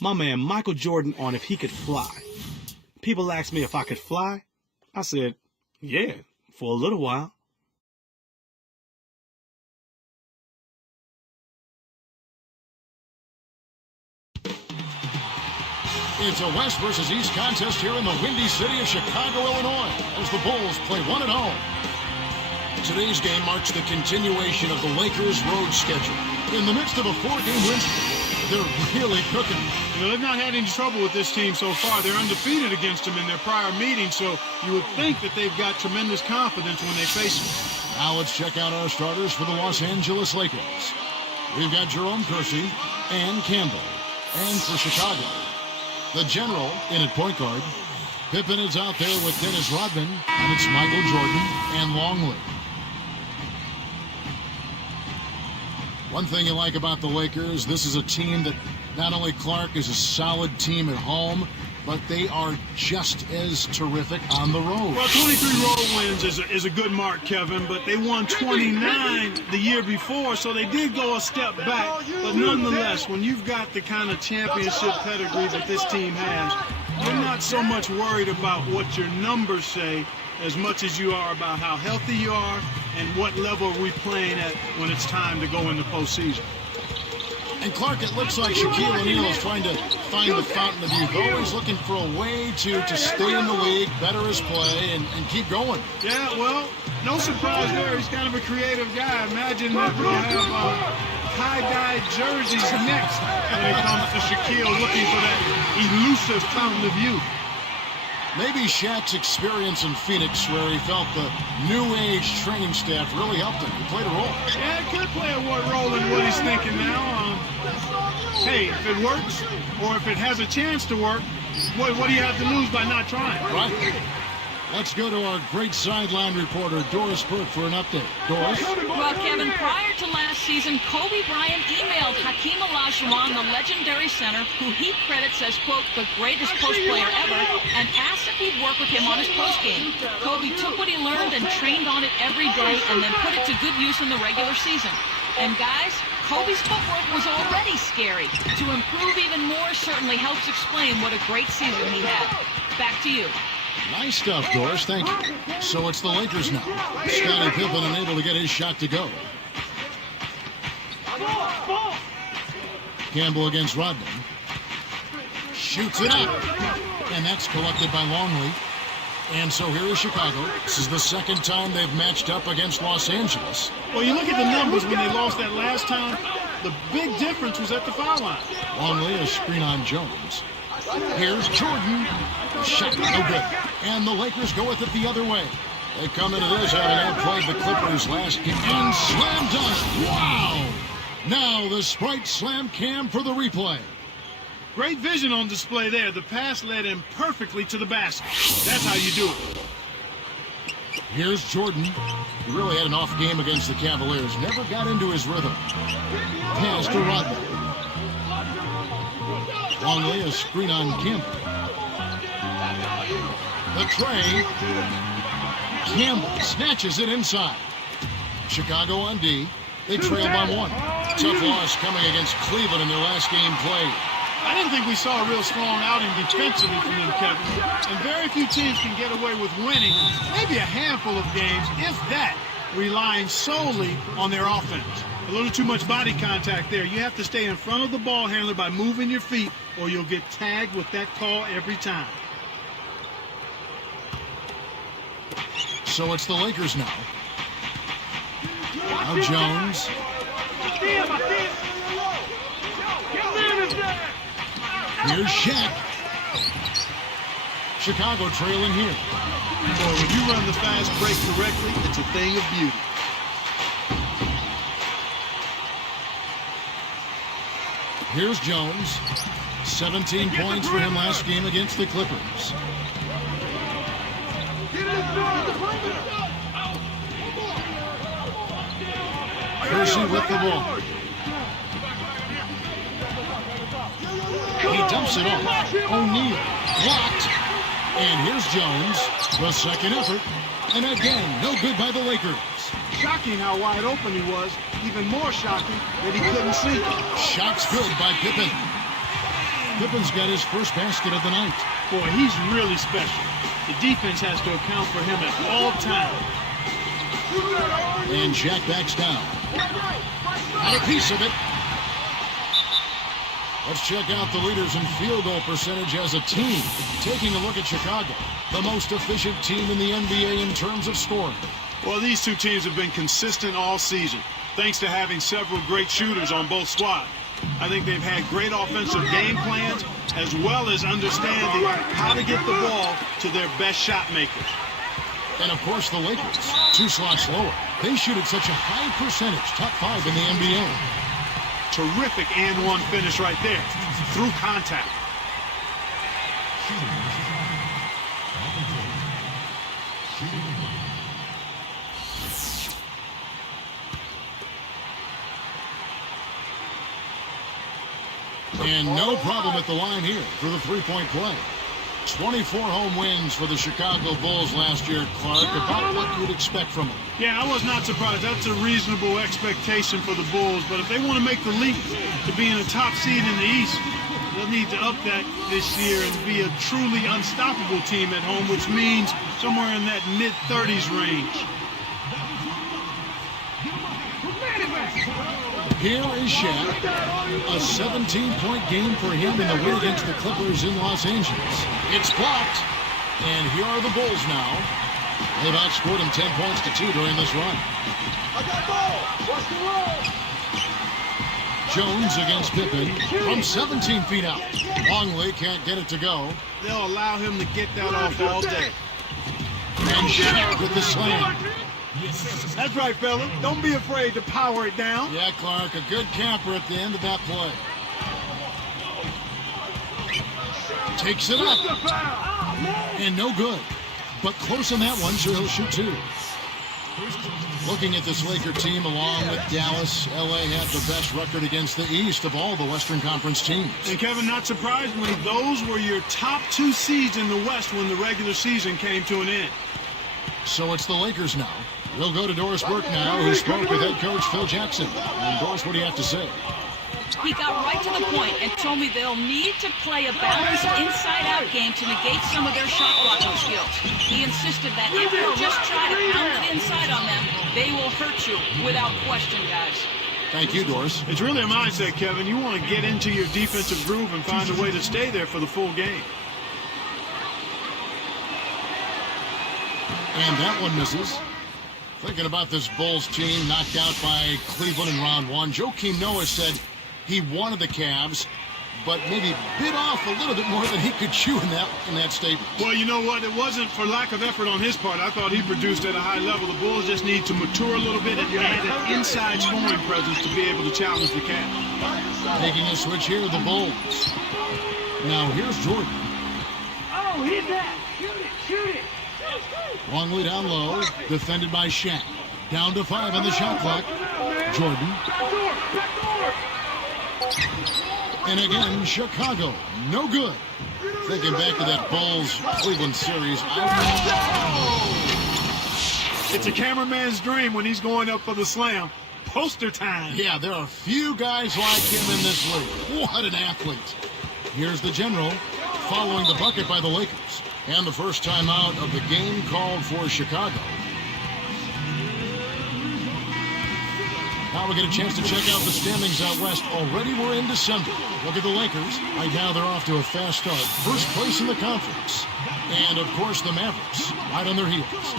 my man Michael Jordan on if he could fly. People asked me if I could fly. I said, yeah, for a little while. It's a West versus East contest here in the windy city of Chicago, Illinois, as the Bulls play one at home. Today's game marks the continuation of the Lakers' road schedule. In the midst of a 4-game win streak, they're really cooking. You know, they've not had any trouble with this team so far. They're undefeated against them in their prior meetings, so you would think that they've got tremendous confidence when they face them. Now let's check out our starters for the Los Angeles Lakers. We've got Jerome Kersey and Campbell. And for Chicago, the general in at point guard. Pippen is out there with Dennis Rodman, and it's Michael Jordan and Longley. One thing you like about the Lakers, this is a team that not only Clark is a solid team at home, but they are just as terrific on the road. Well, 23 road wins is a good mark, Kevin, but they won 29 the year before, so they did go a step back. But nonetheless, when you've got the kind of championship pedigree that this team has, you're not so much worried about what your numbers say as much as you are about how healthy you are and what level are we playing at when it's time to go in the postseason. And Clark, it looks like Shaquille O'Neal is trying to find the fountain of youth, always looking for a way to stay in the league, better his play, and keep going. Yeah, well, no surprise there. He's kind of a creative guy. Imagine that we have tie-dye jerseys next when it comes to Shaquille looking for that elusive fountain of youth. Maybe Shaq's experience in Phoenix, where he felt the new age training staff really helped him. He played a role. Yeah, it could play a role in what he's thinking now. Hey, if it works, or if it has a chance to work, what do you have to lose by not trying? Right. Let's go to our great sideline reporter, Doris Burke, for an update. Doris? Well, Kevin, prior to last season, Kobe Bryant emailed Hakeem Olajuwon, the legendary center, who he credits as, quote, the greatest post player ever, and asked if he'd work with him on his post game. Kobe took what he learned and trained on it every day and then put it to good use in the regular season. And guys, Kobe's footwork was already scary. To improve even more certainly helps explain what a great season he had. Back to you. Nice stuff, Doris. Thank you. So it's the Lakers now. Scottie Pippen unable to get his shot to go. Campbell against Rodman. Shoots it up. And that's collected by Longley. And so here is Chicago. This is the second time they've matched up against Los Angeles. Well, you look at the numbers when they lost that last time. The big difference was at the foul line. Longley, a screen on Jones. Here's Jordan. Shot no good. And the Lakers go with it the other way. They come into this having outplayed the Clippers last game. And slam dunk. Wow! Now the Sprite slam cam for the replay. Great vision on display there. The pass led him perfectly to the basket. That's how you do it. Here's Jordan. He really had an off game against the Cavaliers. Never got into his rhythm. Pass to Rodman. Longley, a screen on Campbell. The tray. Campbell snatches it inside. Chicago on D. They trail by one. Tough loss coming against Cleveland in their last game played. I didn't think we saw a real strong outing defensively from them, Kevin. And very few teams can get away with winning. Maybe a handful of games, if that, relying solely on their offense. A little too much body contact there. You have to stay in front of the ball handler by moving your feet, or you'll get tagged with that call every time. So it's the Lakers now. Now Jones. Here's Shaq. Chicago trailing here. Boy, when you run the fast break correctly, it's a thing of beauty. Here's Jones. 17 points for him last game against the Clippers. Kersey with the ball. He dumps it off. O'Neal blocked. And here's Jones. The second effort. And again, no good by the Lakers. Shocking how wide open he was. Even more shocking that he couldn't see. Shots good by Pippen. Pippen's got his first basket of the night. Boy, he's really special. The defense has to account for him at all times. And Shaq backs down. Got a piece of it. Let's check out the leaders in field goal percentage as a team. Taking a look at Chicago, the most efficient team in the NBA in terms of scoring. Well, these two teams have been consistent all season, thanks to having several great shooters on both squads. I think they've had great offensive game plans, as well as understanding how to get the ball to their best shot makers. And, of course, the Lakers, 2 slots lower. They shoot at such a high percentage, top 5 in the NBA. Terrific and-one finish right there, through contact. And no problem at the line here for the three-point play. 24 home wins for the Chicago Bulls last year, Clark, about what you'd expect from them. Yeah, I was not surprised. That's a reasonable expectation for the Bulls, but if they want to make the leap to being a top seed in the East, they'll need to up that this year and be a truly unstoppable team at home, which means somewhere in that mid-30s range. Here is Shaq. A 17-point game for him in the win against the Clippers in Los Angeles. It's blocked. And here are the Bulls now. They've outscored him 10 points to 2 during this run. I got ball. Watch the roll. Jones against Pippen from 17 feet out. Longley can't get it to go. They'll allow him to get that off all day. And Shaq with the slam. That's right, fella. Don't be afraid to power it down. Yeah, Clark, a good camper at the end of that play. Takes it up. And no good. But close on that one, so he'll shoot 2. Looking at this Laker team along with Dallas, LA had the best record against the East of all the Western Conference teams. And Kevin, not surprisingly, those were your top 2 seeds in the West when the regular season came to an end. So it's the Lakers now. We'll go to Doris Burke now, who spoke with head coach Phil Jackson. And Doris, what do you have to say? He got right to the point and told me they'll need to play a balanced inside-out game to negate some of their shot blocking skills. He insisted that if you just try to pound it inside on them, they will hurt you without question, guys. Thank you, Doris. It's really a mindset, Kevin. You want to get into your defensive groove and find a way to stay there for the full game. And that one misses. Thinking about this Bulls team knocked out by Cleveland in round 1, Joakim Noah said he wanted the Cavs, but maybe bit off a little bit more than he could chew in that statement. Well, you know what? It wasn't for lack of effort on his part. I thought he produced at a high level. The Bulls just need to mature a little bit and add an inside scoring presence to be able to challenge the Cavs. Making a switch here, the Bulls. Now here's Jordan. Oh, hit that. Shoot it. Shoot it. Longley down low, defended by Shaq. Down to 5 on the shot clock. Jordan. And again, Chicago. No good. Thinking back to that Bulls-Cleveland series. It's a cameraman's dream when he's going up for the slam. Poster time. Yeah, there are few guys like him in this league. What an athlete. Here's the general following the bucket by the Lakers. And the first time out of the game called for Chicago. Now we get a chance to check out the standings out west. Already we're in December. Look at the Lakers. Right now they're off to a fast start. First place in the conference. And, of course, the Mavericks right on their heels.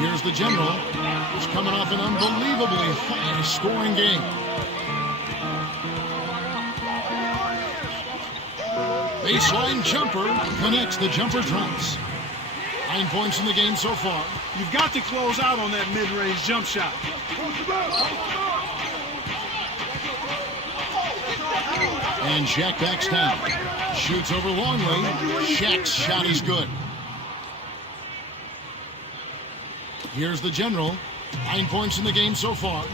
Here's the general. He's coming off an unbelievably high-scoring game. Baseline jumper connects. The jumper drops. 9 points in the game so far. You've got to close out on that mid-range jump shot. And Shaq backs down. Shoots over Longley. Shaq's shot is good. Here's the general. 9 points in the game so far.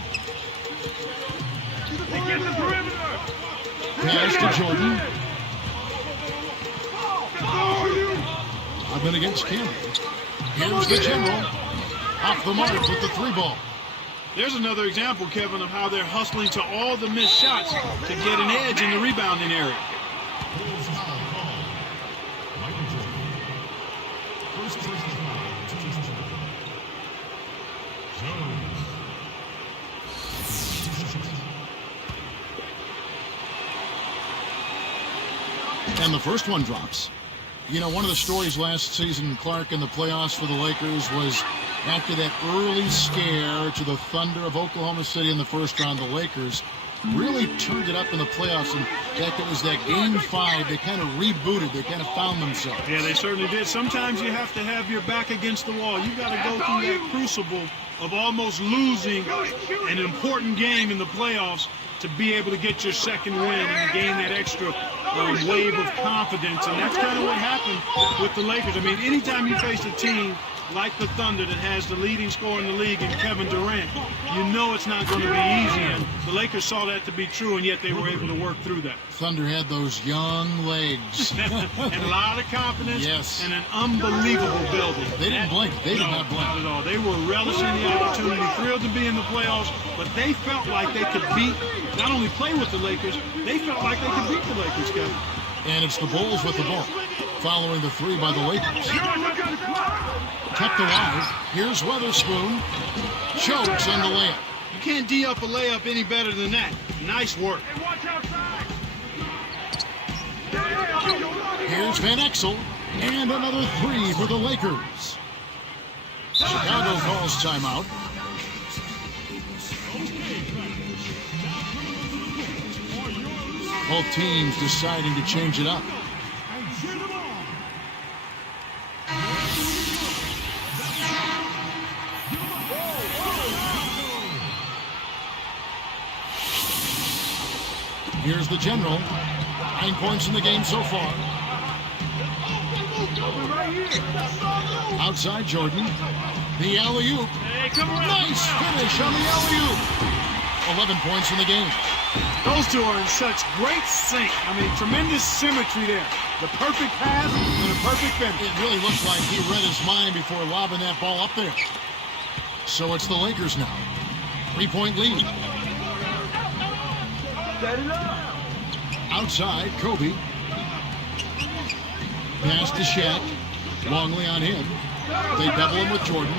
Pass to Jordan. I've been against Cameron. Here's the general. Off the mark with the 3 ball. There's another example, Kevin, of how they're hustling to all the missed shots to get an edge in the rebounding area. And the first one drops. You know, one of the stories last season, Clark, in the playoffs for the Lakers was after that early scare to the Thunder of Oklahoma City in the first round, the Lakers really turned it up in the playoffs. In fact, it was that Game 5. They kind of rebooted. They kind of found themselves. Yeah, they certainly did. Sometimes you have to have your back against the wall. You got to go through that crucible of almost losing an important game in the playoffs to be able to get your second win and gain that extra wave of confidence. And that's kind of what happened with the Lakers. I mean, anytime you face a team like the Thunder that has the leading scorer in the league in Kevin Durant, you know it's not going to be easy. And the Lakers saw that to be true, and yet they were able to work through that. Thunder had those young legs. And a lot of confidence. Yes. And an unbelievable building. They didn't blink. They did not blink. Not at all. They were relishing the opportunity, thrilled to be in the playoffs, but they felt like they could beat, not only play with the Lakers, they felt like they could beat the Lakers, Kevin. And it's the Bulls with the ball, following the three by the Lakers. Kept alive. Here's Weatherspoon. Chokes on the layup. You can't D up a layup any better than that. Nice work. Here's Van Exel. And another three for the Lakers. Chicago calls timeout. Both teams deciding to change it up. Here's the general. 9 points in the game so far. Outside Jordan. The alley-oop. Nice finish on the alley-oop. 11 points in the game. Those two are in such great sync. I mean, tremendous symmetry there. The perfect pass and a perfect finish. It really looked like he read his mind before lobbing that ball up there. So it's the Lakers now. 3-point lead. Outside, Kobe. Pass to Shaq. Longley on him. They double him with Jordan.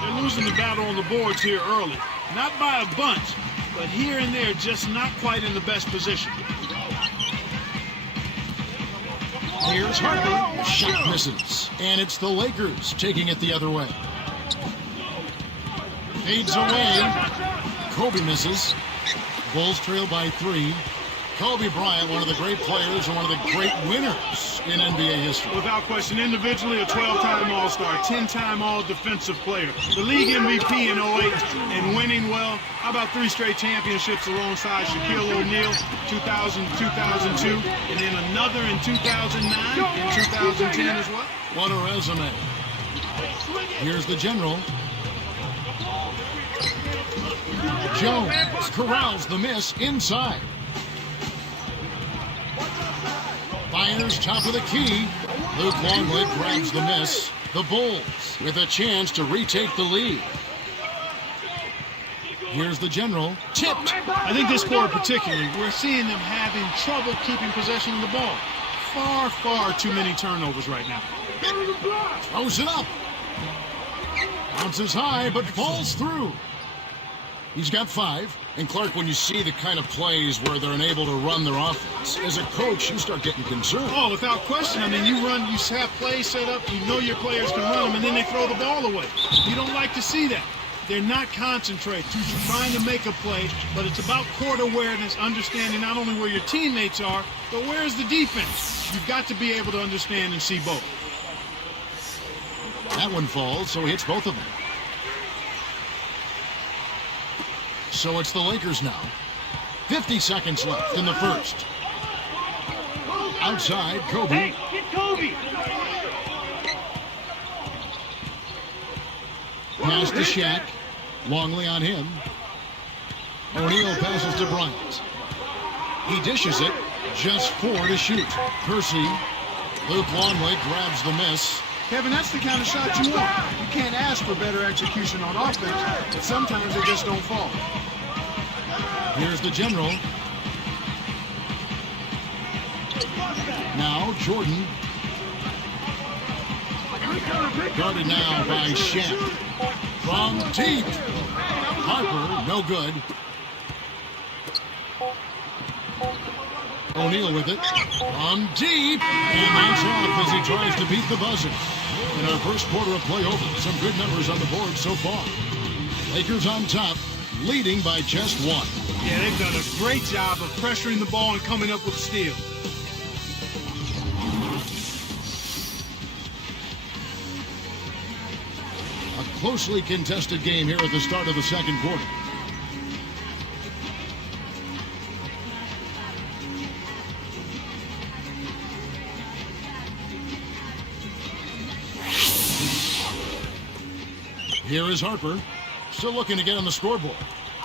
They're losing the battle on the boards here early. Not by a bunch, but here and there, just not quite in the best position. Here's Harper. Shot misses. And it's the Lakers taking it the other way. Fades away. Kobe misses. Bulls trail by 3. Kobe Bryant, one of the great players and one of the great winners in NBA history. Without question, individually a 12-time All-Star, 10-time All-Defensive Player, the league MVP in 08, and winning well. How about 3 straight championships alongside Shaquille O'Neal, 2000, 2002, and then another in 2009 and 2010 as well? What a resume. Here's the general. Jones corrals the miss inside. Fires top of the key. Luke Longley grabs the miss. The Bulls with a chance to retake the lead. Here's the general. Tipped. I think this quarter particularly, we're seeing them having trouble keeping possession of the ball. Far, far too many turnovers right now. Throws it up. Bounces high, but falls through. He's got 5. And Clark, when you see the kind of plays where they're unable to run their offense, as a coach, you start getting concerned. Oh, without question. I mean, you have plays set up, you know your players can run them, and then they throw the ball away. You don't like to see that. They're not concentrated. You're trying to make a play, but it's about court awareness, understanding not only where your teammates are, but where's the defense. You've got to be able to understand and see both. That one falls, so he hits both of them. So it's the Lakers now. 50 seconds left in the first. Outside, Kobe. Hey, get Kobe! Pass to Shaq. Longley on him. O'Neal passes to Bryant. He dishes it. Just 4 to shoot. Percy. Luke Longley grabs the miss. Kevin, that's the kind of shot you want. You can't ask for better execution on offense, but sometimes they just don't fall. Here's the general. Now Jordan. Guarded now by Shaq. From deep. Harper, no good. O'Neal with it. From deep. And that's off as he tries to beat the buzzer. In our first quarter of play over, some good numbers on the board so far. Lakers on top, leading by just one. Yeah, they've done a great job of pressuring the ball and coming up with steals. A closely contested game here at the start of the second quarter. Here is Harper, still looking to get on the scoreboard.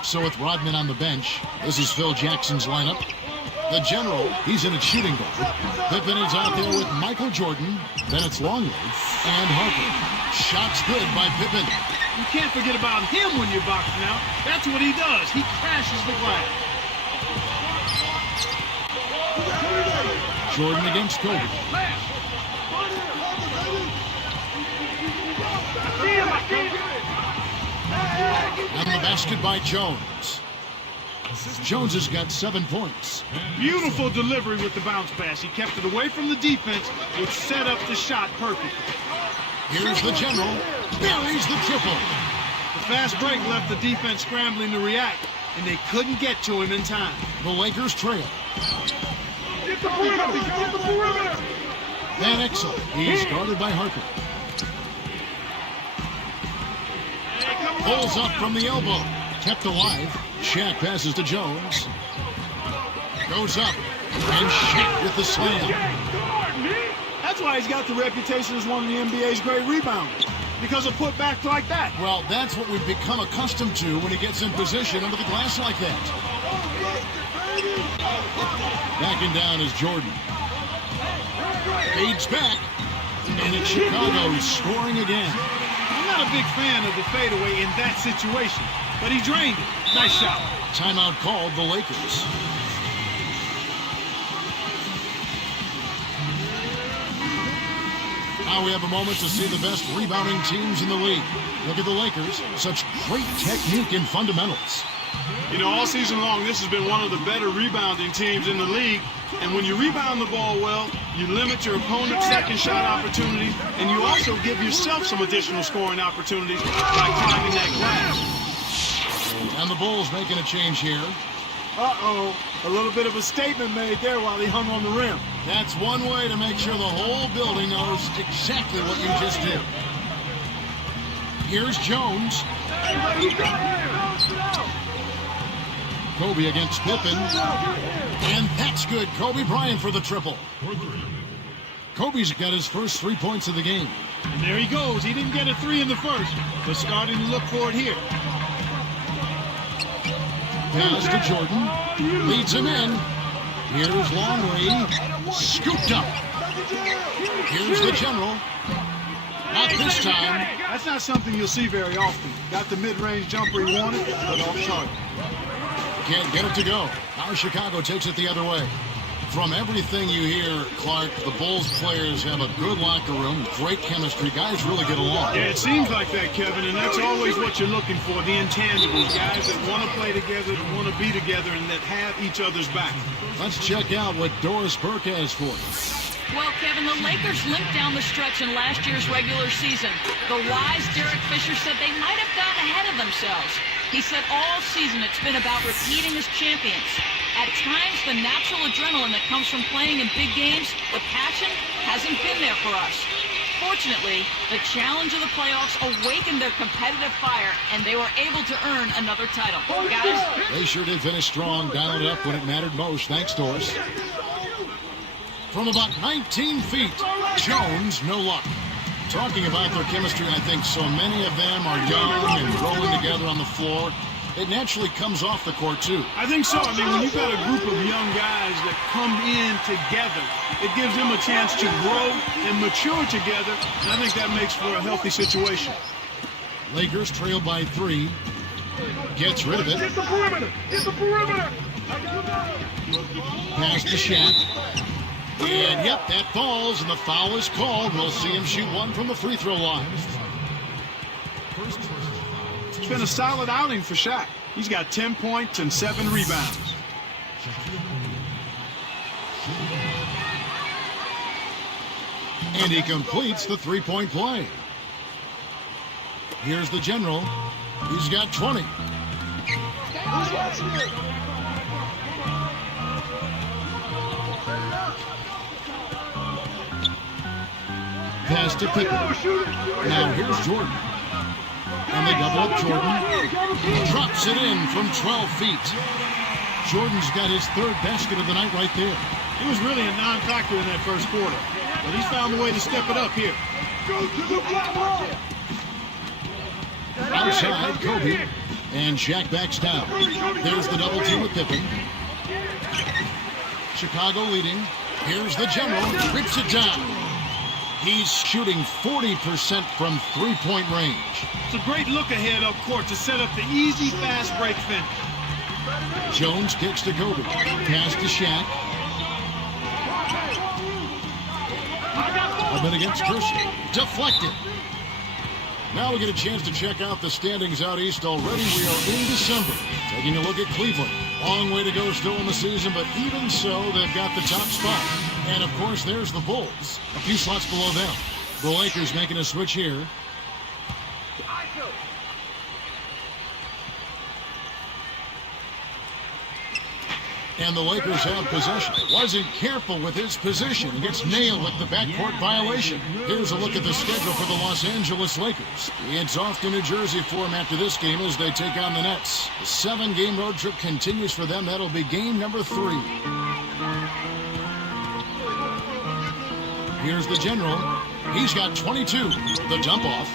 So with Rodman on the bench, this is Phil Jackson's lineup. The general, he's in at shooting guard. Pippen is out there with Michael Jordan. Then it's Longley and Harper. Shots good by Pippen. You can't forget about him when you're boxing out. That's what he does. He crashes the glass. Jordan against Kobe. And the basket by Jones. Jones has got 7 points. Beautiful delivery with the bounce pass. He kept it away from the defense, which set up the shot perfectly. Here's the general. Buries the triple. The fast break left the defense scrambling to react, and they couldn't get to him in time. The Lakers trail. Get the perimeter! Get the perimeter! Van Exel. He's guarded by Harper. Pulls up from the elbow. Kept alive. Shaq passes to Jones. Goes up. And Shaq with the slam. That's why he's got the reputation as one of the NBA's great rebounders. Because of putbacks like that. Well, that's what we've become accustomed to when he gets in position under the glass like that. Backing down is Jordan. Fades back. And it's Chicago scoring again. I'm not a big fan of the fadeaway in that situation, but he drained it. Nice shot. Timeout called the Lakers. Now we have a moment to see the best rebounding teams in the league. Look at the Lakers. Such great technique and fundamentals. You know, all season long, this has been one of the better rebounding teams in the league. And when you rebound the ball well, you limit your opponent's second shot opportunities, and you also give yourself some additional scoring opportunities by climbing that glass. And the Bulls making a change here. Uh-oh, a little bit of a statement made there while he hung on the rim. That's one way to make sure the whole building knows exactly what you just did. Here's Jones. Kobe against Pippen. And that's good. Kobe Bryant for the triple. Kobe's got his first 3 points of the game. And there he goes. He didn't get a three in the first, but starting to look for it here. Pass to Jordan. Leads him in. Here's Longley. Scooped up. Here's the general. Not this time. That's not something you'll see very often. Got the mid-range jumper he wanted, but off target. Can't get it to go. Now Chicago takes it the other way. From everything you hear, Clark, the Bulls players have a good locker room, great chemistry. Guys really get along. Yeah, it seems like that, Kevin, and that's always what you're looking for, the intangibles. Guys that want to play together, that want to be together, and that have each other's back. Let's check out what Doris Burke has for us. Well, Kevin, the Lakers limped down the stretch in last year's regular season. The wise Derek Fisher said they might have gotten ahead of themselves. He said all season it's been about repeating as champions. At times, the natural adrenaline that comes from playing in big games, the passion, hasn't been there for us. Fortunately, the challenge of the playoffs awakened their competitive fire, and they were able to earn another title. Guys? They sure did finish strong, dialed it up when it mattered most. Thanks, Doris. From about 19 feet, Jones, no luck. Talking about their chemistry, I think so many of them are young and growing together on the floor. It naturally comes off the court, too. I think so. I mean, when you've got a group of young guys that come in together, it gives them a chance to grow and mature together, and I think that makes for a healthy situation. Lakers trail by 3. Gets rid of it. Get the perimeter! Get the perimeter! Pass to Shaq. And yep, that falls, and the foul is called. We'll see him shoot one from the free throw line. It's been a solid outing for Shaq. He's got 10 points and 7 rebounds. And he completes the three-point play. Here's the general. He's got 20. Pass to Pippen. Now here's Jordan. And they double up Jordan. Drops it in from 12 feet. Jordan's got his third basket of the night right there. He was really a non-factor in that first quarter, but he's found a way to step it up here. Outside, Kobe. And Shaq backs down. There's the double team with Pippen. Chicago leading. Here's the general. Rips it down. He's shooting 40% from three-point range. It's a great look ahead up court to set up the easy, fast break finish. Jones kicks to Kobe. Pass to Shaq. Up and against Kersey. Deflected. Now we get a chance to check out the standings out east already. We are in December. Taking a look at Cleveland. Long way to go still in the season, but even so, they've got the top spot. And, of course, there's the Bulls. A few slots below them. The Lakers making a switch here. And the Lakers have possession. Wasn't careful with his position. Gets nailed with the backcourt violation. Here's a look at the schedule for the Los Angeles Lakers. It's off to New Jersey for them after this game as they take on the Nets. The 7-game road trip continues for them. That'll be game number 3. Here's the general. He's got 22. The dump off.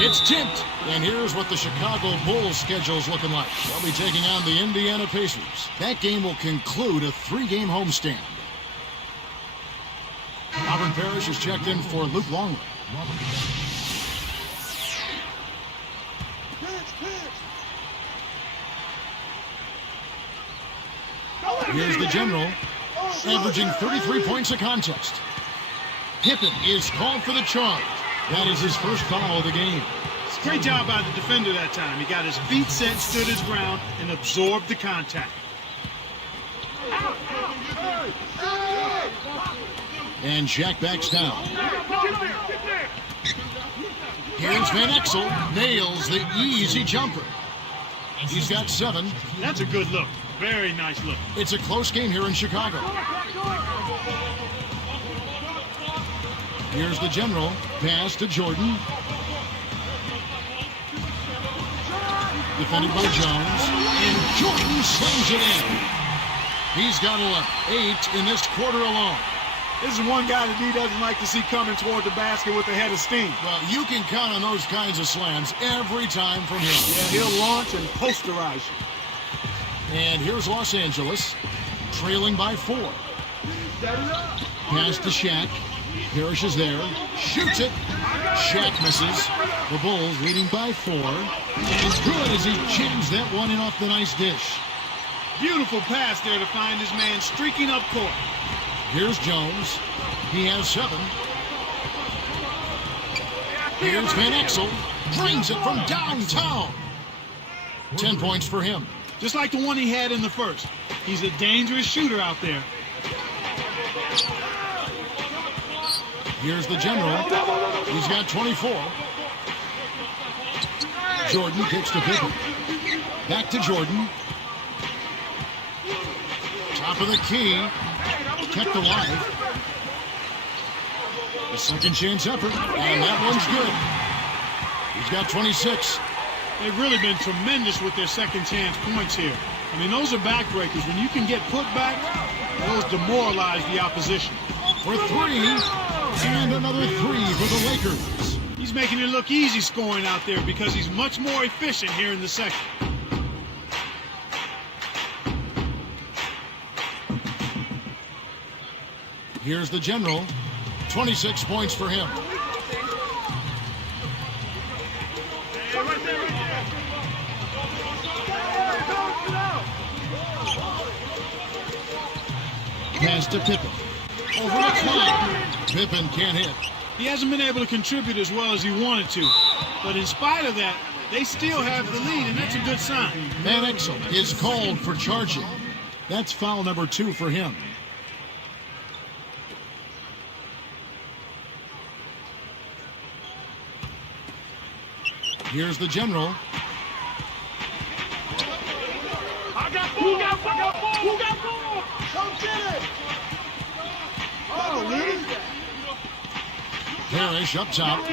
It's tipped. And here's what the Chicago Bulls schedule's looking like. They'll be taking on the Indiana Pacers. That game will conclude a 3-game homestand. Robert Parrish is checked in for Luke Longley. Here's the general, averaging 33 points a contest. Pippen is called for the charge. That is his first foul of the game. Great job by the defender that time. He got his feet set, stood his ground, and absorbed the contact. And Shaq backs down. Here's Van Exel. Nails the easy jumper. He's got 7. That's a good look. Very nice look. It's a close game here in Chicago. Here's the general. Pass to Jordan. Defended by Jones. And Jordan slams it in. He's got 8 in this quarter alone. This is one guy that he doesn't like to see coming toward the basket with a head of steam. Well, you can count on those kinds of slams every time from him. Yeah, he'll launch and posterize you. And here's Los Angeles, trailing by 4. Pass to Shaq. Parrish is there. Shoots it. Shaq misses. The Bulls leading by 4. And good as he jams that one in off the nice dish. Beautiful pass there to find his man streaking up court. Here's Jones. He has 7. Here's Van Exel. Drains it from downtown. 10 points for him. Just like the one he had in the first. He's a dangerous shooter out there. Here's the general. He's got 24. Jordan kicks to Pippen. Back to Jordan. Top of the key. Kept alive. A second chance effort. And that one's good. He's got 26. They've really been tremendous with their second chance points here. I mean, those are backbreakers. When you can get put back, those demoralize the opposition. For 3. And another 3 for the Lakers. He's making it look easy scoring out there because he's much more efficient here in the second. Here's the general. 26 points for him. pass to Pippen. Over the clock. Pippen can't hit. He hasn't been able to contribute as well as he wanted to. But in spite of that, they still have the lead, and that's a good sign. Van Exel is called for charging. That's foul number 2 for him. Here's the general. I got ball. Who got ball? Come get it. Oh, man. Parrish up top.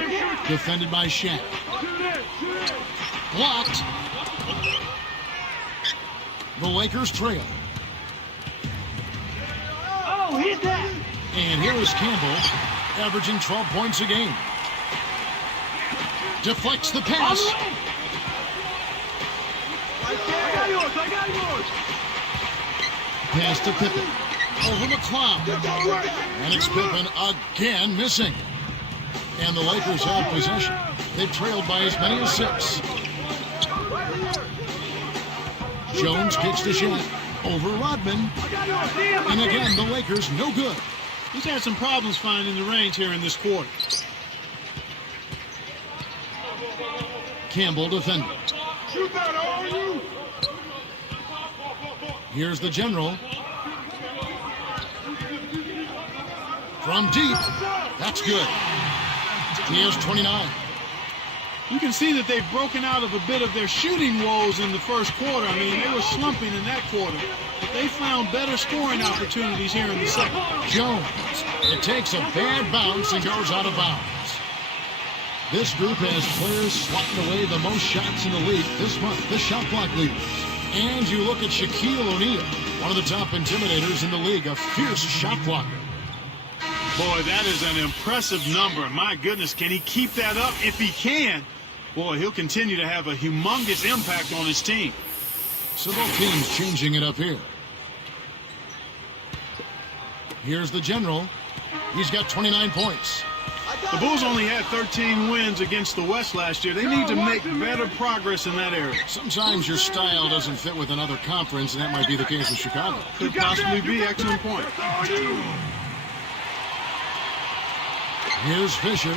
Defended by Shaq. Blocked. The Lakers trail. Oh, hit that. And here is Campbell, averaging 12 points a game. Deflects the pass. I got yours. Pass to Pippen. Over the cloud. And it's Pippen again missing. And the Lakers have possession. They've trailed by as many as 6. Jones kicks to Shaq. Over Rodman. And again, the Lakers no good. He's had some problems finding the range here in this quarter. Campbell defending. Here's the general. From deep. That's good. He has 29. You can see that they've broken out of a bit of their shooting woes in the first quarter. I mean, they were slumping in that quarter. But they found better scoring opportunities here in the second. Jones. It takes a bad bounce and goes out of bounds. This group has players swatting away the most shots in the league this month, the shot block leaders. And you look at Shaquille O'Neal, one of the top intimidators in the league, a fierce shot blocker. Boy, that is an impressive number. My goodness, can he keep that up? If he can, boy, he'll continue to have a humongous impact on his team. So both teams changing it up here. Here's the general. He's got 29 points. The Bulls only had 13 wins against the West last year. They need to make better progress in that area. Sometimes your style doesn't fit with another conference, and that might be the case with Chicago. Could possibly be. Excellent point. Here's Fisher.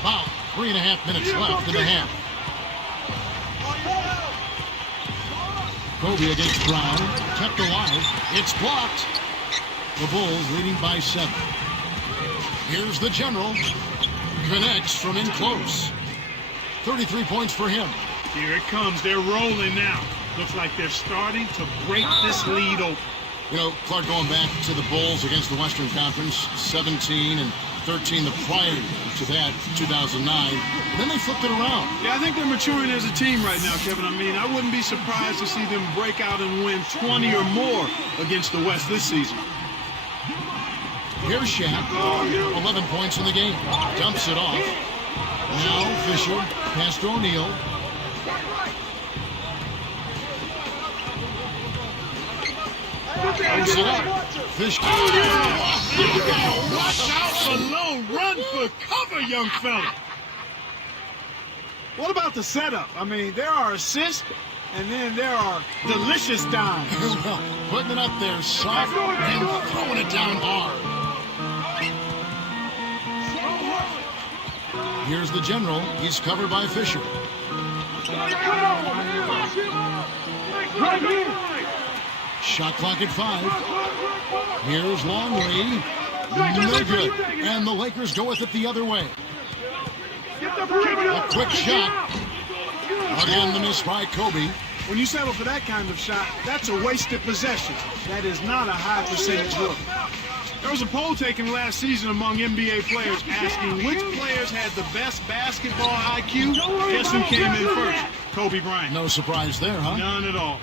About 3.5 minutes left in the half. Kobe against Brown. Kept alive. It's blocked. The Bulls leading by 7. Here's the general. Connects from in close. 33 points for him. Here it comes. They're rolling now. Looks like they're starting to break this lead open. You know, Clark, going back to the Bulls against the Western Conference, 17 and 13 the prior to that, 2009. Then they flipped it around. Yeah, I think they're maturing as a team right now, Kevin. I mean, I wouldn't be surprised to see them break out and win 20 or more against the West this season. Here's Shaq, 11 points in the game. Dumps it off. Now Fisher, pass to O'Neal. Throws it up. Fisher. Watch out, Malone. Run for cover, young fella. What about the setup? I mean, there are assists, and then there are delicious dimes. Putting it up there soft and throwing it down hard. Here's the general. He's covered by Fisher. Shot clock at 5. Here's Longley. No good. And the Lakers go with it the other way. A quick shot. Again, the miss by Kobe. When you settle for that kind of shot, that's a wasted possession. That is not a high percentage look. There was a poll taken last season among NBA players asking which players had the best basketball IQ. Guess who came in first? Kobe Bryant. No surprise there, huh? None at all.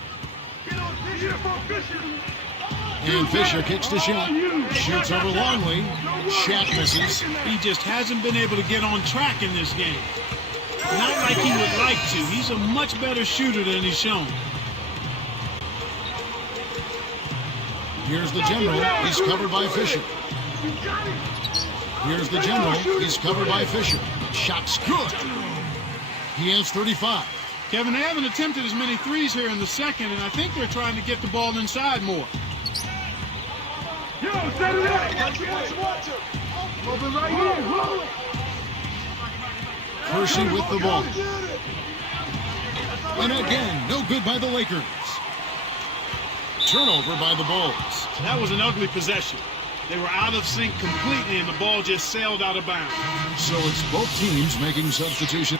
And Fisher kicks to Shaq. Shoots over Longley. Shaq misses. He just hasn't been able to get on track in this game. Not like he would like to. He's a much better shooter than he's shown. Here's the general. He's covered by Fisher. Here's the general. He's covered by Fisher. Shot's good. He has 35. Kevin, they haven't attempted as many threes here in the second, and I think they're trying to get the ball inside more. Yo, set it up. Open right here. Percy with the ball. And again, no good by the Lakers. Turnover by the Bulls. That was an ugly possession. They were out of sync completely, and the ball just sailed out of bounds. So it's both teams making substitutions.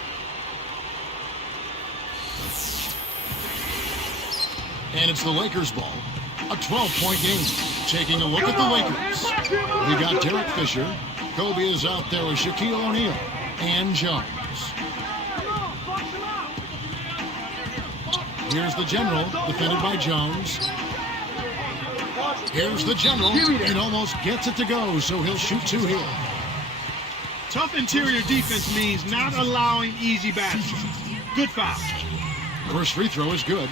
And it's the Lakers' ball. A 12-point game. Taking a look at the Lakers. We got Derek Fisher. Kobe is out there with Shaquille O'Neal and Jones. Here's the general, defended by Jones. Here's the general. It almost gets it to go, so he'll shoot two here. Tough interior defense means not allowing easy baskets. Good foul. First free throw is good.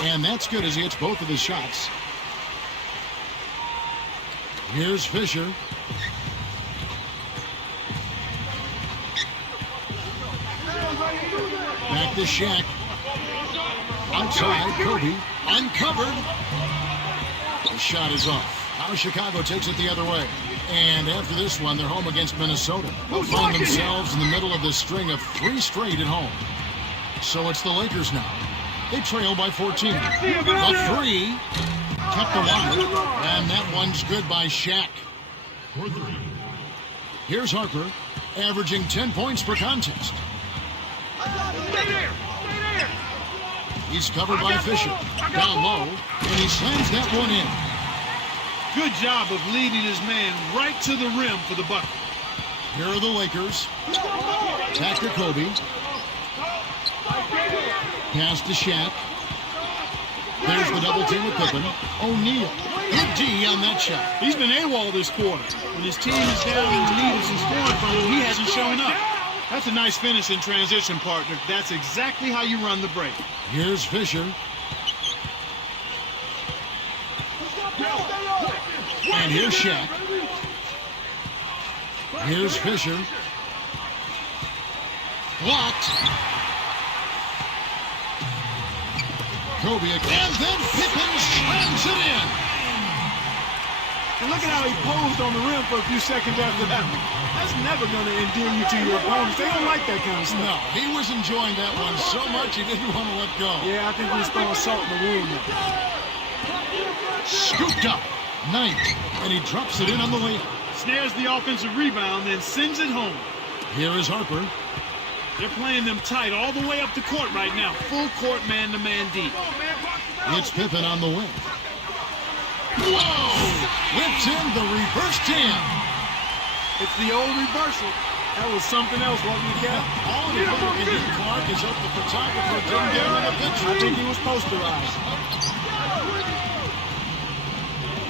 And that's good as he hits both of his shots. Here's Fisher. Back to Shaq. Outside, Kobe. Uncovered. The shot is off. Now Chicago takes it the other way. And after this one, they're home against Minnesota. They'll find themselves in the middle of this string of 3 straight at home. So it's the Lakers now. They trail by 14. A 3 kept alive. And that one's good by Shaq. Here's Harper, averaging 10 points per contest. He's covered by Fisher. Down low, and he slams that one in. Good job of leading his man right to the rim for the bucket. Here are the Lakers. Back to Kobe. Pass to Shaq. There's the double team with Pippen. O'Neal. Good D on that shot. He's been AWOL this quarter. When his team is down in the lead of some scoring from him, he hasn't shown up. That's a nice finish in transition, partner. That's exactly how you run the break. Here's Fisher. And here's Shaq. Here's Fisher. Blocked. Kobe again, then Pippen slams it in. And look at how he posed on the rim for a few seconds after that. That's never going to endear you to your opponents. They don't like that kind of stuff. No, he was enjoying that one so much he didn't want to let go. Yeah, I think he was throwing salt in the wound. Scooped up. Knight. And he drops it in on the layup. Snares the offensive rebound, then sends it home. Here is Harper. They're playing them tight all the way up the court right now. Full court man-to-man deep. It's Pippen on the wing. Whoa! Whips in the reverse jam. It's the old reversal. That was something else, wasn't it, Cal? All the Pippen can do, Clark, is hope the photographer didn't get him in the picture. I think he was posterized.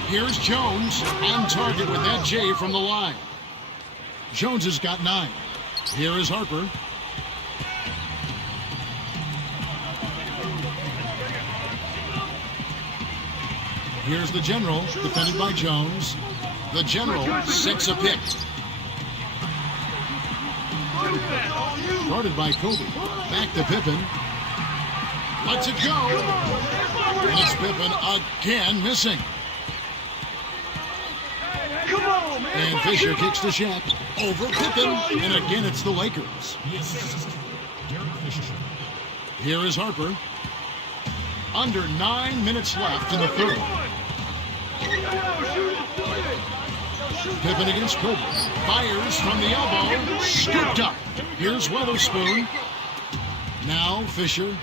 Here's Jones on target with that J from the line. Jones has got 9. Here is Harper. Here's the general, defended by Jones. The general, 6 a pick. Guarded by Kobe. Back to Pippen. Lets it go. And it's Pippen again missing. And Fisher kicks to Shaq. Over Pippen. And again it's the Lakers. Here is Harper. Under 9 minutes left in the third. Pippen against Kobe. Fires from the elbow. Scooped up. Here's Weatherspoon. Now Fisher.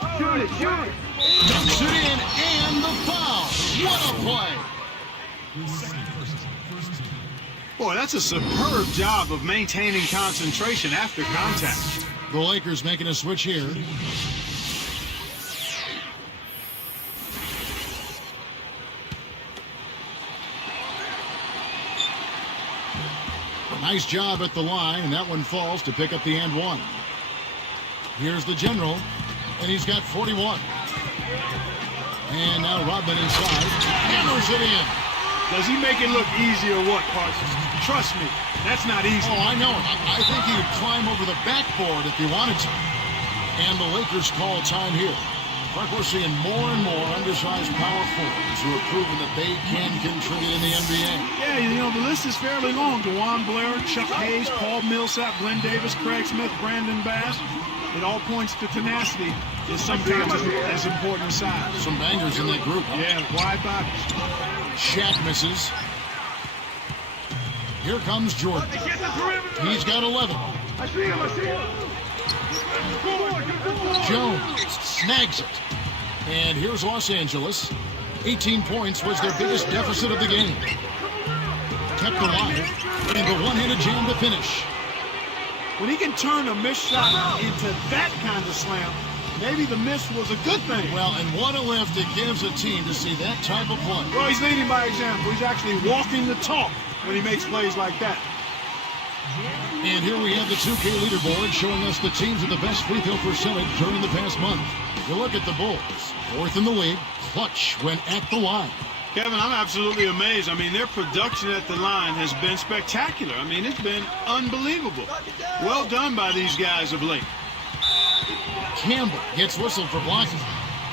Dumps it in and the foul. What a play. Boy, that's a superb job of maintaining concentration after contact. The Lakers making a switch here. Nice job at the line, and that one falls to pick up the and one. Here's the general, and he's got 41. And now Rodman inside, hammers it in. Does he make it look easy or what, Parsons? Trust me, that's not easy. Oh, I know it. I think he would climb over the backboard if he wanted to. And the Lakers call time here. But we're seeing more and more undersized power forwards who have proven that they can contribute in the NBA. Yeah, you know, the list is fairly long. DeJuan Blair, Chuck Hayes, Paul Millsap, Glenn Davis, Craig Smith, Brandon Bass. It all points to tenacity is sometimes as important as size. Some bangers in that group. Huh? Yeah, wide bodies. Shaq misses. Here comes Jordan. He's got 11. I see him. Jones snags it. And here's Los Angeles. 18 points was their biggest deficit of the game. Kept alive. And the one-handed jam to finish. When he can turn a missed shot into that kind of slam, maybe the miss was a good thing. Well, and what a lift it gives a team to see that type of play. Well, he's leading by example. He's actually walking the talk when he makes plays like that. And here we have the 2K leaderboard showing us the teams with the best free throw percentage during the past month. You look at the Bulls, 4th in the league, clutch when at the line. Kevin, I'm absolutely amazed. I mean, their production at the line has been spectacular. I mean, it's been unbelievable. Well done by these guys of late. Campbell gets whistled for blocking.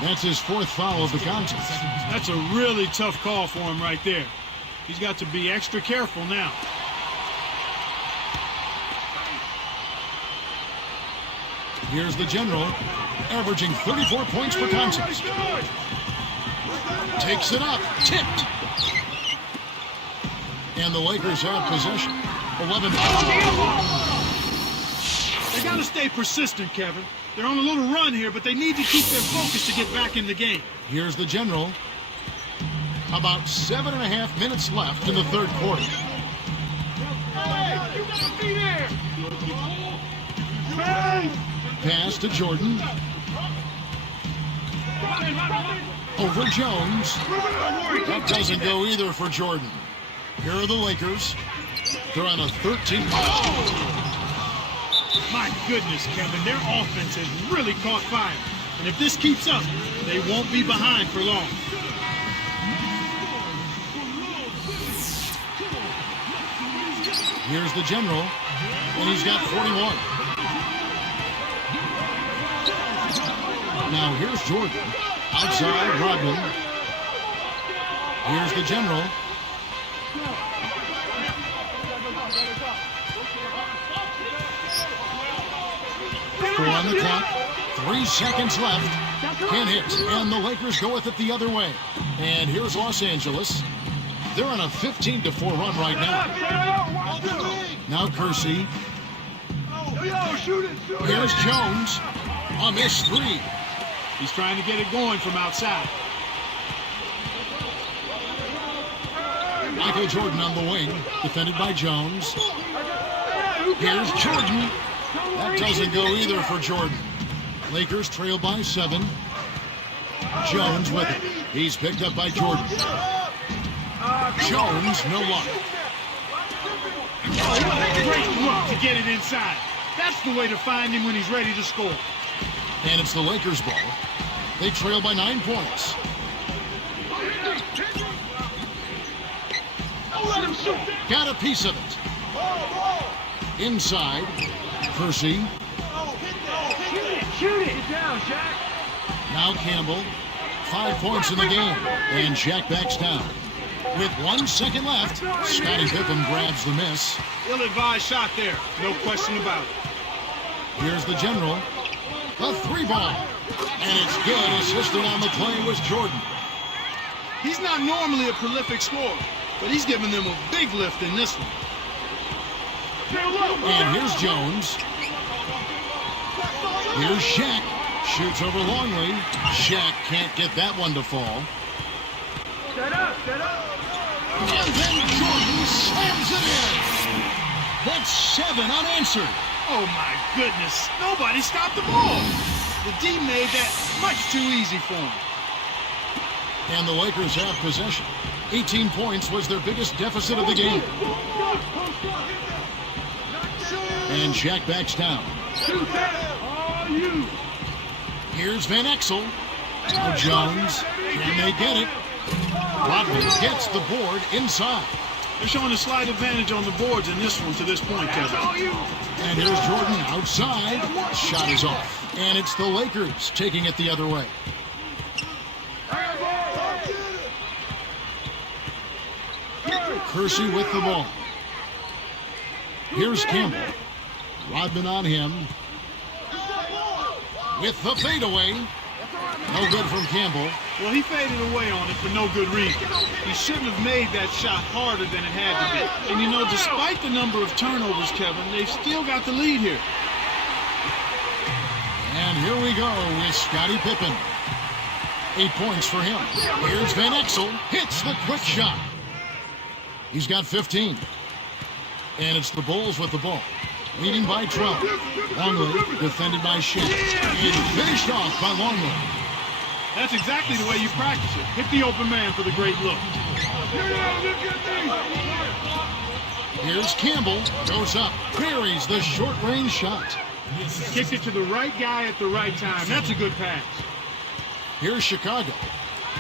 That's his 4th foul of the contest. That's a really tough call for him right there. He's got to be extra careful now. Here's the general, averaging 34 points per contest. Takes it up, tipped. And the Lakers have possession. 11. They got to stay persistent, Kevin. They're on a little run here, but they need to keep their focus to get back in the game. Here's the general. About 7.5 minutes left in the third quarter. Hey, you gotta be there. Pass to Jordan. Over Jones. That doesn't go either for Jordan. Here are the Lakers. They're on a 13. My goodness, Kevin, their offense has really caught fire. And if this keeps up, they won't be behind for long. Here's the general, and he's got 41. Now here's Jordan. Outside, Rodman. Here's the general. Four on the clock. 3 seconds left. Can't hit. And the Lakers go with it the other way. And here's Los Angeles. They're on a 15-4 run right now. Now Kersey. Here's Jones. A missed 3. He's trying to get it going from outside. Michael Jordan on the wing, defended by Jones. Here's Jordan. That doesn't go either for Jordan. Lakers trail by 7. Jones with it. He's picked up by Jordan. Jones, no luck. Great look to get it inside. That's the way to find him when he's ready to score. And it's the Lakers' ball. They trail by 9 points. Got a piece of it. Inside, Kersey. Shoot it. Get down, Shaq. Now Campbell. 5 points in the game. And Shaq backs down. With 1 second left, Scottie Pippen grabs the miss. Ill-advised shot there. No question about it. Here's the general. A 3-ball. And it's good. Assisting on the play was Jordan. He's not normally a prolific scorer, but he's giving them a big lift in this one. And here's Jones. Here's Shaq. Shoots over Longley. Shaq can't get that one to fall. Set up. And then Jordan slams it in. That's 7 unanswered. Oh, my goodness. Nobody stopped the ball. The D made that much too easy for him. And the Lakers have possession. 18 points was their biggest deficit of the game. And Shaq backs down. Here's Van Exel. Now Jones. Can they get it? Rodman gets the board inside. They're showing a slight advantage on the boards in this one to this point, Kevin. And here's Jordan outside. Shot is off. And it's the Lakers taking it the other way. Kersey with the ball. Here's Campbell. Rodman on him. With the fadeaway. No good from Campbell. Well, he faded away on it for no good reason. He shouldn't have made that shot harder than it had to be. And you know, despite the number of turnovers, Kevin, they've still got the lead here. And here we go with Scottie Pippen. 8 points for him. Here's Van Exel. Hits the quick shot. He's got 15. And it's the Bulls with the ball. Leading by 12. Longley defended by Shaq. And finished off by Longley. That's exactly the way you practice it. Hit the open man for the great look. Here's Campbell. Goes up. Buries the short-range shot. Kicked it to the right guy at the right time. That's a good pass. Here's Chicago.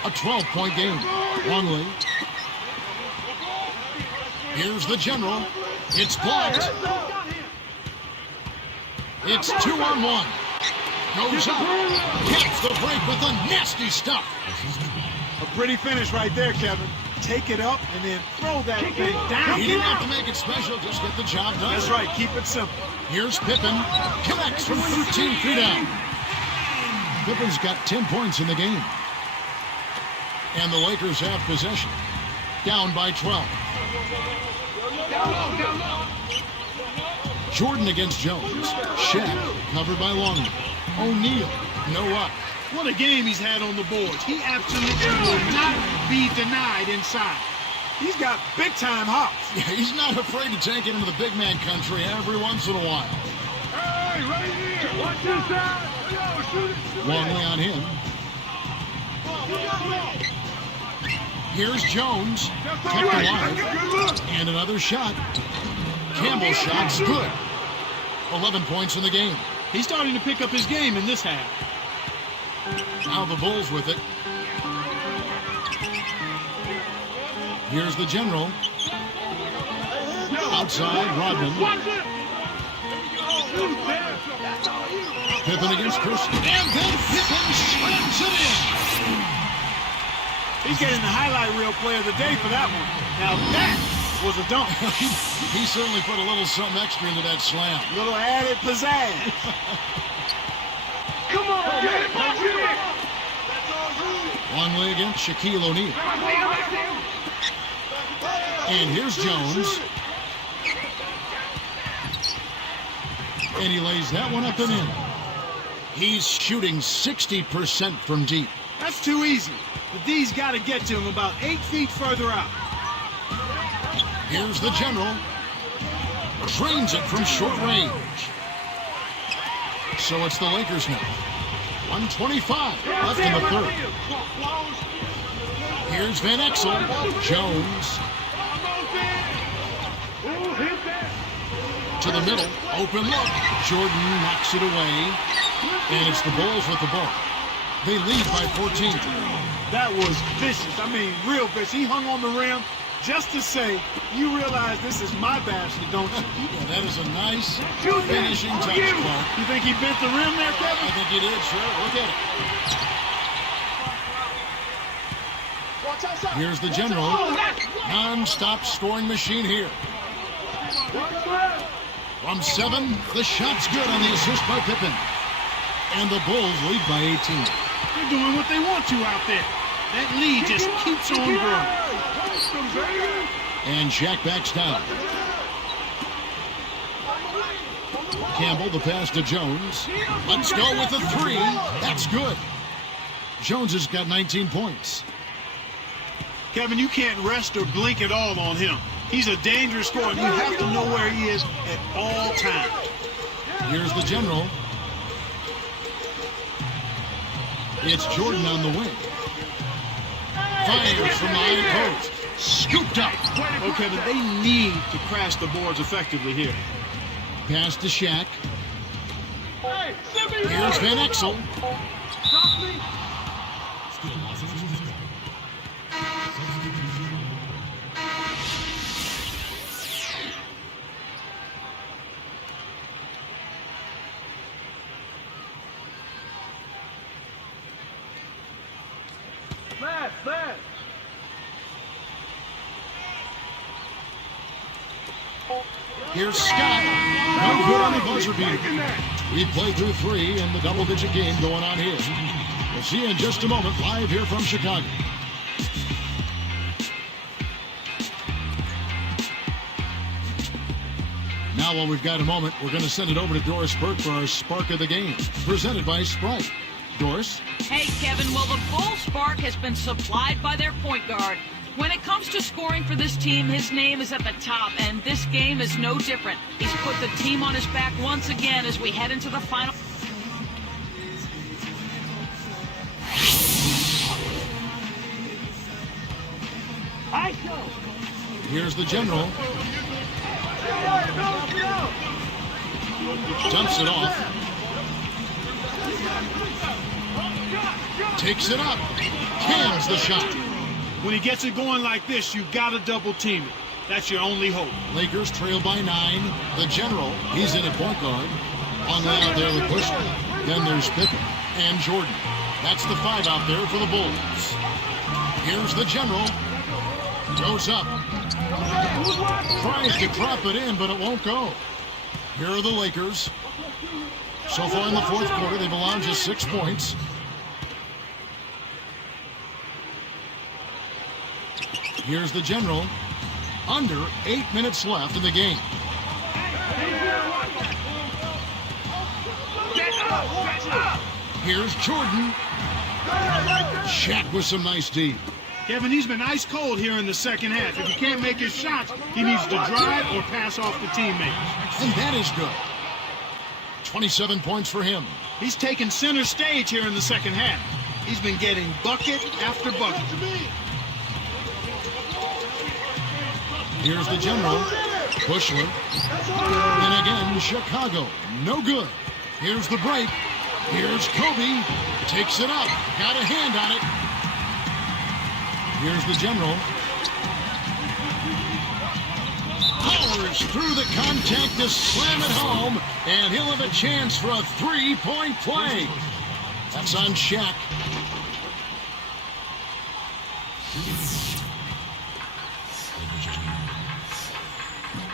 A 12-point game. Longley. Here's the general. It's blocked. It's 2-on-1. Goes up. Gets the break with the nasty stuff. A pretty finish right there, Kevin. Take it up and then throw that thing down. He didn't have to make it special. Just get the job done. That's right. Keep it simple. Here's Pippen. Connects from 13 feet out. Pippen's got 10 points in the game. And the Lakers have possession. Down by 12. Jordan against Jones. Shaq covered by Longley. O'Neal, no up. What a game he's had on the boards. He absolutely will not be denied inside. He's got big-time hops. Yeah, he's not afraid to take it into the big man country every once in a while. Hey, right here. Watch this side. Yo, shoot it. Longley on him. Here's Jones. Kept alive. And another shot. Campbell's shot's good. 11 points in the game. He's starting to pick up his game in this half. Now the Bulls with it. Here's the general. Outside, Rodman. Pippen against Kersey. And then Pippen slams it in. He's getting the highlight reel player of the day for that one. Now that was a dunk. He certainly put a little something extra into that slam. Little added pizzazz. Come on, get it, Longley against Shaquille O'Neal. And here's Jones. And he lays that one up and in. He's shooting 60% from deep. That's too easy. The D's got to get to him about 8 feet further out. Here's the general. Drains it from short range. So it's the Lakers now. 1:25 left in the third. Here's Van Exel. Jones. To the middle. Open look. Jordan knocks it away. And it's the Bulls with the ball. They lead by 14. That was vicious. I mean, real vicious. He hung on the rim just to say, you realize this is my basket, don't you? Yeah, that is a nice finishing touch, Clark. You think he bent the rim there, Kevin? I think he did, sure. Look at it. Here's the general. Non-stop scoring machine here. From 7, the shot's good on the assist by Pippen. And the Bulls lead by 18. They're doing what they want to out there. That lead just keeps on growing. And Shaq backs down. Campbell, the pass to Jones. Let's go with the 3. That's good. Jones has got 19 points. Kevin, you can't rest or blink at all on him. He's a dangerous scorer. You have to know where he is at all times. Here's the general. It's Jordan on the wing. Fires from the high post. Scooped up. Oh, Kevin, they need to crash the boards effectively here. Pass to Shaq. Here's Van Exel. Here's Scott. No good on the buzzer beater. He played through 3 in the double-digit game going on here. We'll see you in just a moment, live here from Chicago. Now, while we've got a moment, we're going to send it over to Doris Burke for our Spark of the Game, presented by Sprite. Doris? Hey, Kevin. Well, the Bull spark has been supplied by their point guard. When it comes to scoring for this team, his name is at the top, and this game is no different. He's put the team on his back once again as we head into the final. Here's the general. Dumps it off. Takes it up. Cans the shot. When he gets it going like this, you got to double team it. That's your only hope. Lakers trail by 9. The general, he's in at point guard. On the out there with Bushler. Then there's Pippen and Jordan. That's the 5 out there for the Bulls. Here's the general. Goes up. Tries to drop it in, but it won't go. Here are the Lakers. So far in the fourth quarter, they've allowed just 6 points. Here's the general. Under 8 minutes left in the game. Here's Jordan. Shaq with some nice D. Kevin, he's been ice cold here in the second half. If he can't make his shots, he needs to drive or pass off the teammates. And that is good. 27 points for him. He's taken center stage here in the second half. He's been getting bucket after bucket. Here's the general. Bushler. And again, Chicago. No good. Here's the break. Here's Kobe. Takes it up. Got a hand on it. Here's the general. Powers through the contact to slam it home. And he'll have a chance for a 3-point play. That's on Shaq.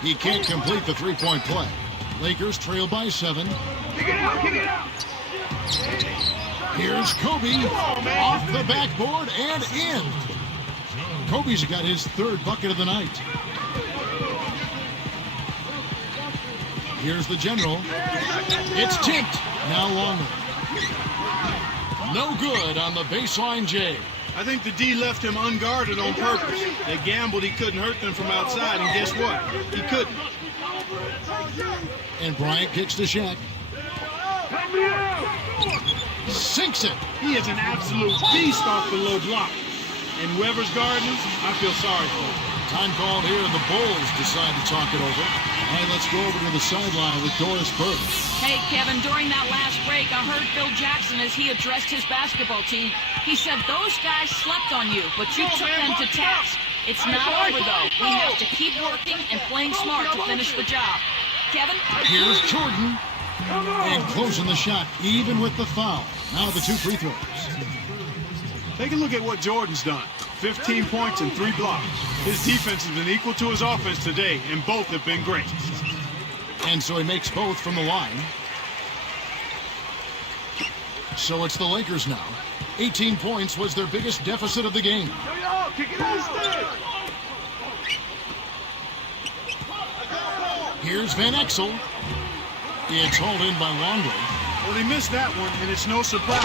He can't complete the 3-point play. Lakers trail by 7. Kick it out, kick it out. Here's Kobe off the backboard and in. Kobe's got his 3rd bucket of the night. Here's the general. It's tipped. Now longer. No good on the baseline J. I think the D left him unguarded on purpose. They gambled he couldn't hurt them from outside, and guess what? He couldn't. And Bryant kicks to Shaq. Sinks it. He is an absolute beast off the low block. And whoever's guarding him, I feel sorry for him. Time called here. The Bulls decide to talk it over. All right, let's go over to the sideline with Doris Burke. Hey, Kevin, during that last break, I heard Phil Jackson as he addressed his basketball team. He said, those guys slept on you, but you took them to task. It's not over, though. We have to keep working and playing smart to finish the job. Kevin? Here's Jordan. And closing the shot, even with the foul. Now the 2 free throws. Take a look at what Jordan's done. 15 points and 3 blocks. His defense has been equal to his offense today, and both have been great. And so he makes both from the line. So it's the Lakers now. 18 points was their biggest deficit of the game. Here's Van Exel. It's hauled in by Longley. Well, he missed that one, and it's no surprise.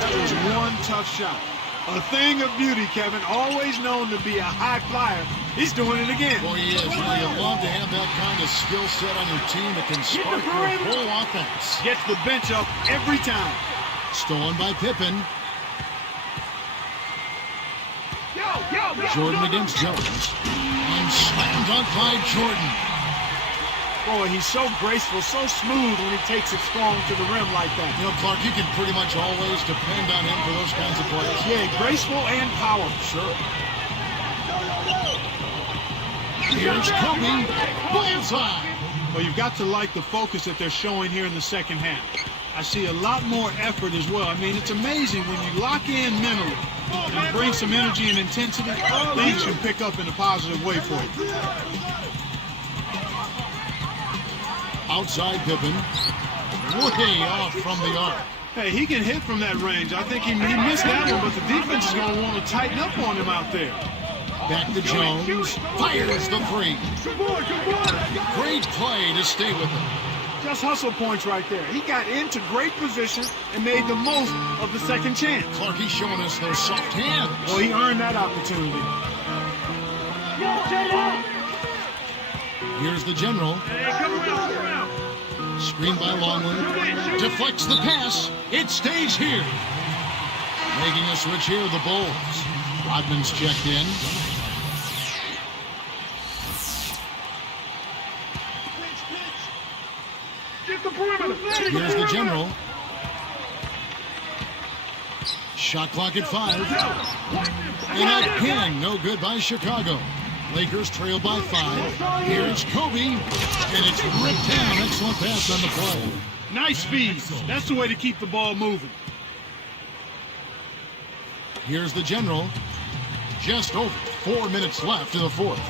That was one tough shot. A thing of beauty, Kevin. Always known to be a high flyer. He's doing it again. Boy, he is. You love to have that kind of skill set on your team that can spark your whole offense. Gets the bench up every time. Stolen by Pippen. Jordan against Jones. And slam dunk by Jordan. Boy, he's so graceful, so smooth when he takes it strong to the rim like that. You know, Clark, you can pretty much always depend on him for those kinds of plays. Yeah, graceful and powerful. Sure. Here's Kobe. Bullseye. Well, you've got to like the focus that they're showing here in the second half. I see a lot more effort as well. I mean, it's amazing when you lock in mentally and bring some energy and intensity, things can pick up in a positive way for you. Outside Pippen. Way off from the arc. Hey, he can hit from that range. I think he missed that one, but the defense is going to want to tighten up on him out there. Back to Jones. Fires the three. Great play to stay with him. Just hustle points right there. He got into great position and made the most of the second chance. Clarkie's showing us those soft hands. Well, he earned that opportunity. Here's the general. Hey, come around. Screen by Longley. Deflects the pass. It stays here. Making a switch here, the Bulls. Rodman's checked in. Get the perimeter. Here's the general. Shot clock at 5. And a pin, no good by Chicago. Lakers trail by 5. Here's Kobe, and it's ripped down. Excellent pass on the play. Nice feed. That's the way to keep the ball moving. Here's the general. Just over 4 minutes left in the fourth.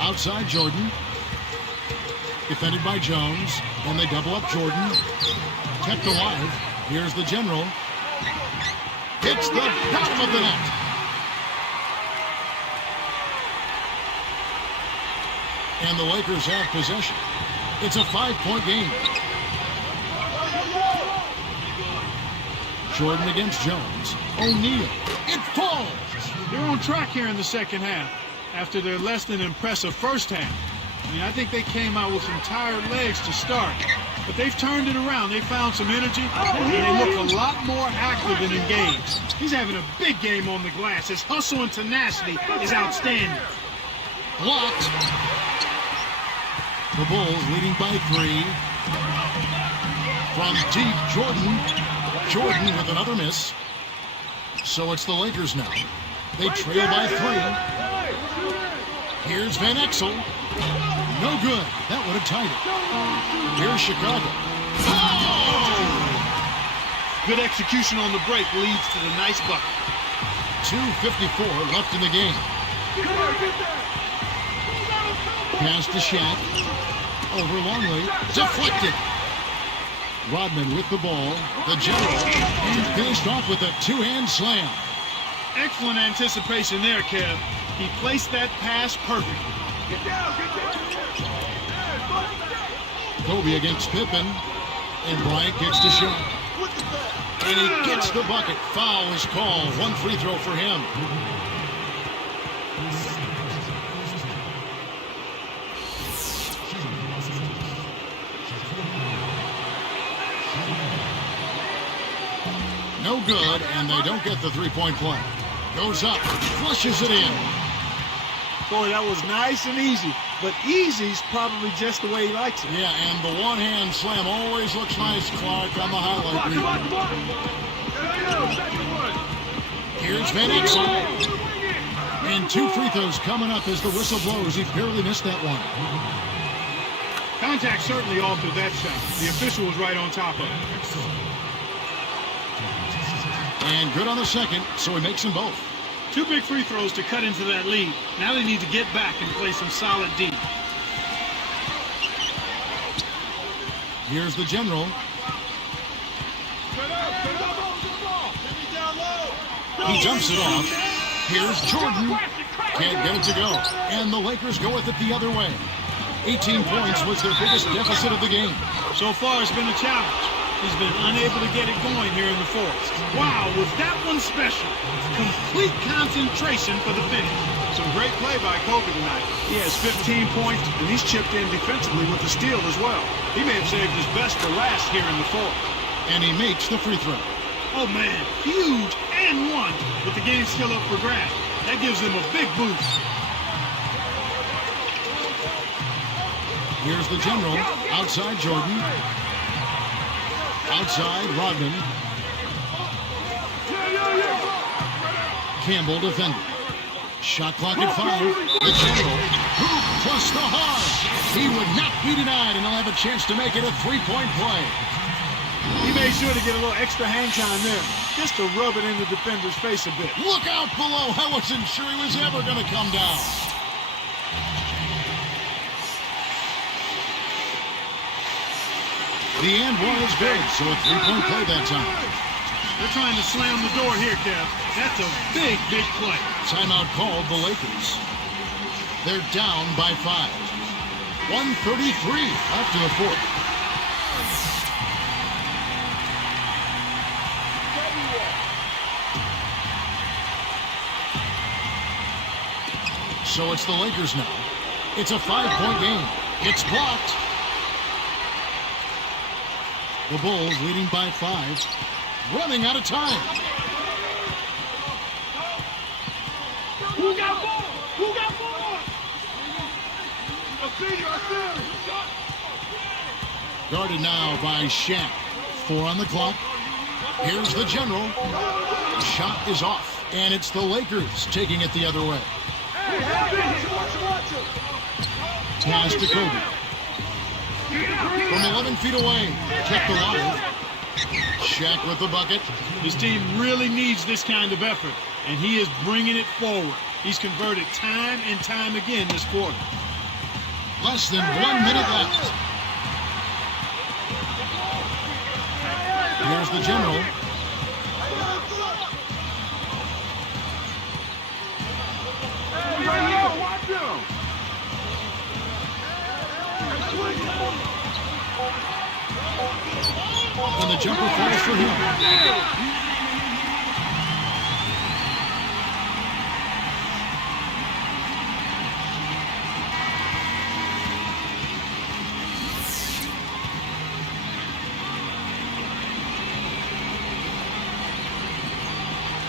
Outside Jordan. Defended by Jones. And they double up Jordan. Kept alive. Here's the general. Hits the bottom of the net. And the Lakers have possession. It's a 5-point game. Jordan against Jones. O'Neal. It falls. They're on track here in the second half after their less than impressive first half. I mean, I think they came out with some tired legs to start, but they've turned it around. They found some energy, and they look a lot more active and engaged. He's having a big game on the glass. His hustle and tenacity is outstanding. Blocked. The Bulls leading by 3. From deep, Jordan with another miss. So it's the Lakers now. They trail by 3. Here's Van Exel. No good. That would have tied it. Here's Chicago. Oh! Good execution on the break leads to the nice bucket. 2:54 left in the game. Pass to Shaq. Over Longley. Deflected. Rodman with the ball. The general. And finished off with a two-hand slam. Excellent anticipation there, Kev. He placed that pass perfectly. Kobe against Pippen. And Bryant kicks to Shaq. And he gets the bucket. Foul is called. 1 free throw for him. No good, and they don't get the three-point play. Goes up, flushes it in. Boy, that was nice and easy, but easy's probably just the way he likes it. Yeah, and the one-hand slam always looks nice, Clark, on the highlight reel. Here's Van Exel. And 2 free throws coming up as the whistle blows. He barely missed that one. Contact certainly altered that shot. The official was right on top of it. And good on the second, so he makes them both. 2 big free throws to cut into that lead. Now they need to get back and play some solid D. Here's the general. He dumps it off. Here's Jordan. Can't get it to go. And the Lakers go with it the other way. 18 points was their biggest deficit of the game. So far, it's been a challenge. He's been unable to get it going here in the fourth. Wow, was that one special? Complete concentration for the finish. Some great play by Kobe tonight. He has 15 points, and he's chipped in defensively with the steal as well. He may have saved his best for last here in the fourth. And he makes the free throw. Oh, man, huge and one, but the game's still up for grabs. That gives them a big boost. Here's the general. Outside Jordan. Outside Rodman. Campbell defended. Shot clock at 5. The general. Hoop plus the hard. He would not be denied, and he'll have a chance to make it a 3-point play. He made sure to get a little extra hang time there, just to rub it in the defender's face a bit. Look out below. I wasn't sure he was ever going to come down. The and one is good, so a three-point play that time. They're trying to slam the door here, Kev. That's a big, big play. Timeout called the Lakers. They're down by 5. 1:33 left in the fourth. So it's the Lakers now. It's a 5-point game. It's blocked. The Bulls leading by 5. Running out of time. Who got ball? Who got ball? I see you. Guarded now by Shaq. 4 on the clock. Here's the general. The shot is off, and it's the Lakers taking it the other way. Pass to Kobe. From 11 feet away, kept alive. Shaq with the bucket. This team really needs this kind of effort, and he is bringing it forward. He's converted time and time again this quarter. Less than 1 minute left. Here's the general. And the jumper falls for him.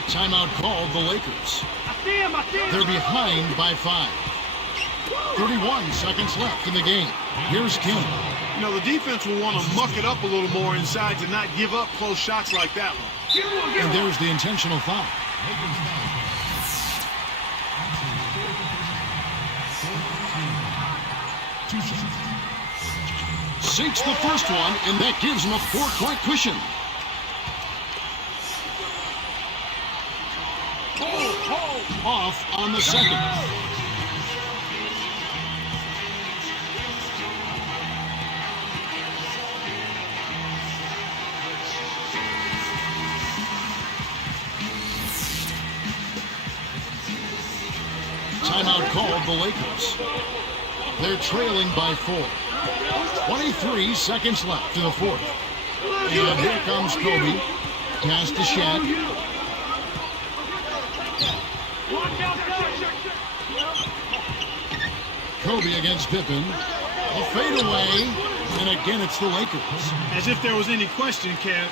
Timeout called the Lakers. They're behind by 5. 31 seconds left in the game. Here's Kim. You know, the defense will want to muck it up a little more inside to not give up close shots like that one. And there's the intentional foul. Sinks the first one, and that gives him a 4-point cushion. Off on the second. Timeout called the Lakers. They're trailing by 4. 23 seconds left in the fourth. And here comes Kobe. Pass to Shaq. Kobe against Pippen. A fadeaway. And again, it's the Lakers. As if there was any question, Kev.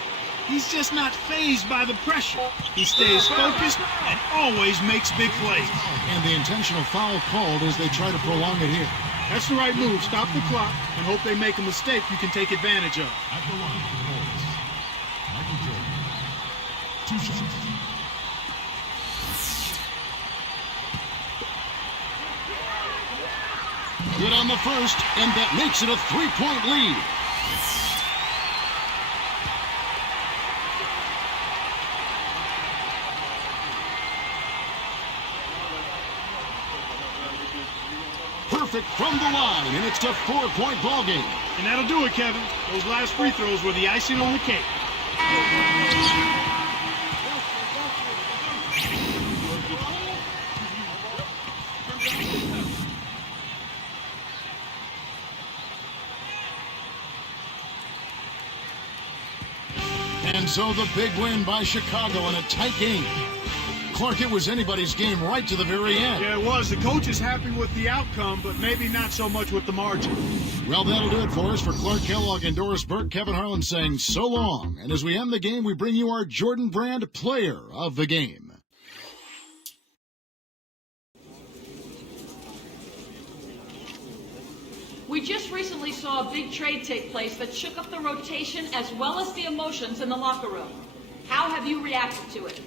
He's just not fazed by the pressure. He stays focused and always makes big plays. And the intentional foul called as they try to prolong it here. That's the right move. Stop the clock and hope they make a mistake you can take advantage of. At the line for the Bulls, Michael Jordan. 2 shots. Good on the first, and that makes it a 3-point lead. Perfect from the line, and it's a 4-point ball game. And that'll do it, Kevin. Those last free throws were the icing on the cake. And so the big win by Chicago in a tight game. Clark, it was anybody's game right to the very end. Yeah, it was. The coach is happy with the outcome, but maybe not so much with the margin. Well, that'll do it for us. For Clark Kellogg and Doris Burke, Kevin Harlan saying so long. And as we end the game, we bring you our Jordan Brand Player of the Game. We just recently saw a big trade take place that shook up the rotation as well as the emotions in the locker room. How have you reacted to it?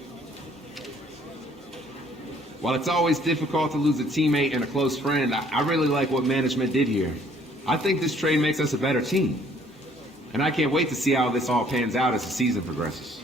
While it's always difficult to lose a teammate and a close friend, I really like what management did here. I think this trade makes us a better team. And I can't wait to see how this all pans out as the season progresses.